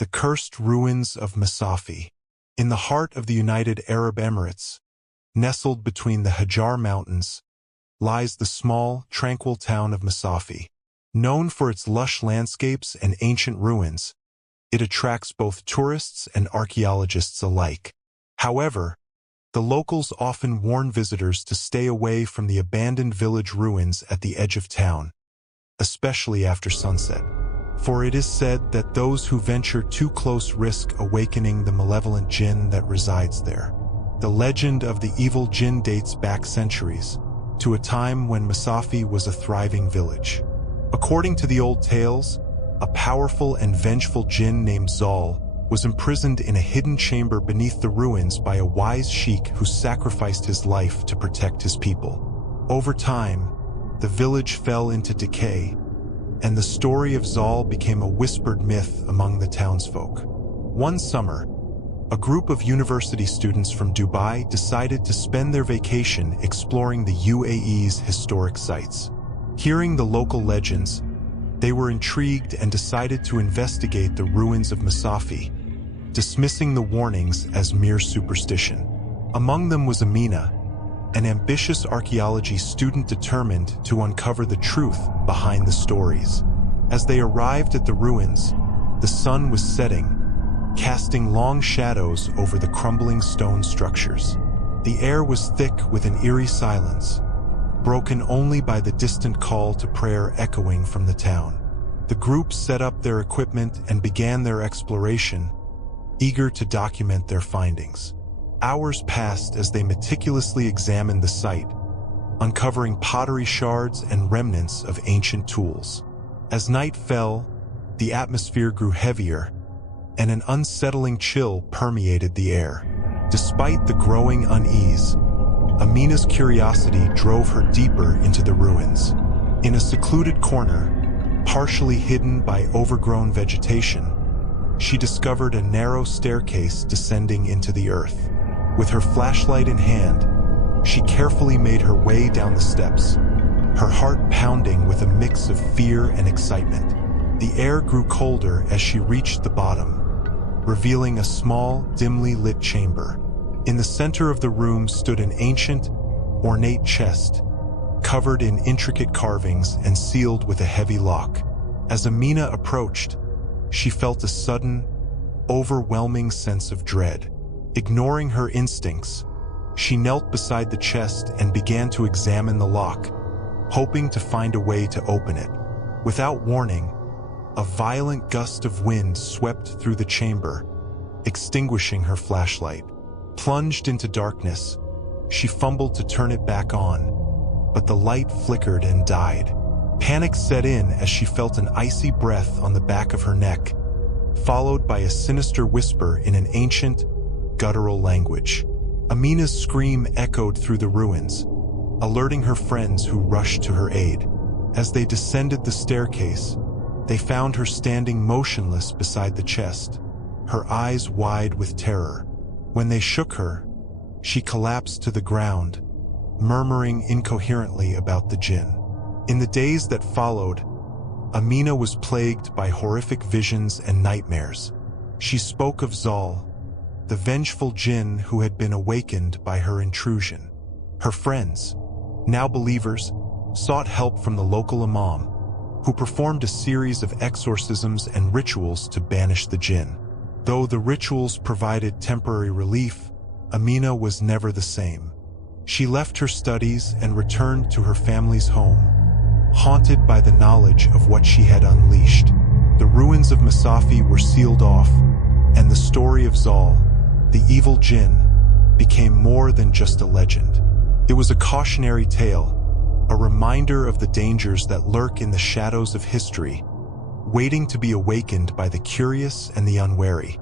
The Cursed Ruins of Masafi. In the heart of the United Arab Emirates, nestled between the Hajar Mountains, lies the small, tranquil town of Masafi. Known for its lush landscapes and ancient ruins, it attracts both tourists and archaeologists alike. However, the locals often warn visitors to stay away from the abandoned village ruins at the edge of town, especially after sunset. For it is said that those who venture too close risk awakening the malevolent jinn that resides there. The legend of the evil jinn dates back centuries, to a time when Masafi was a thriving village. According to the old tales, a powerful and vengeful jinn named Zaal was imprisoned in a hidden chamber beneath the ruins by a wise sheikh who sacrificed his life to protect his people. Over time, the village fell into decay, and the story of Zaal became a whispered myth among the townsfolk. One summer, a group of university students from Dubai decided to spend their vacation exploring the UAE's historic sites. Hearing the local legends, they were intrigued and decided to investigate the ruins of Masafi, dismissing the warnings as mere superstition. Among them was Amina, an ambitious archaeology student determined to uncover the truth behind the stories. As they arrived at the ruins, the sun was setting, casting long shadows over the crumbling stone structures. The air was thick with an eerie silence, broken only by the distant call to prayer echoing from the town. The group set up their equipment and began their exploration, eager to document their findings. Hours passed as they meticulously examined the site, uncovering pottery shards and remnants of ancient tools. As night fell, the atmosphere grew heavier, and an unsettling chill permeated the air. Despite the growing unease, Amina's curiosity drove her deeper into the ruins. In a secluded corner, partially hidden by overgrown vegetation, she discovered a narrow staircase descending into the earth. With her flashlight in hand, she carefully made her way down the steps, her heart pounding with a mix of fear and excitement. The air grew colder as she reached the bottom, revealing a small, dimly lit chamber. In the center of the room stood an ancient, ornate chest, covered in intricate carvings and sealed with a heavy lock. As Amina approached, she felt a sudden, overwhelming sense of dread. Ignoring her instincts, she knelt beside the chest and began to examine the lock, hoping to find a way to open it. Without warning, a violent gust of wind swept through the chamber, extinguishing her flashlight. Plunged into darkness, she fumbled to turn it back on, but the light flickered and died. Panic set in as she felt an icy breath on the back of her neck, followed by a sinister whisper in an ancient, guttural language. Amina's scream echoed through the ruins, alerting her friends who rushed to her aid. As they descended the staircase, they found her standing motionless beside the chest, her eyes wide with terror. When they shook her, she collapsed to the ground, murmuring incoherently about the jinn. In the days that followed, Amina was plagued by horrific visions and nightmares. She spoke of Zaal, the vengeful jinn who had been awakened by her intrusion. Her friends, now believers, sought help from the local imam, who performed a series of exorcisms and rituals to banish the jinn. Though the rituals provided temporary relief, Amina was never the same. She left her studies and returned to her family's home, haunted by the knowledge of what she had unleashed. The ruins of Masafi were sealed off, and the story of Zaal, the evil jinn, became more than just a legend. It was a cautionary tale, a reminder of the dangers that lurk in the shadows of history, waiting to be awakened by the curious and the unwary.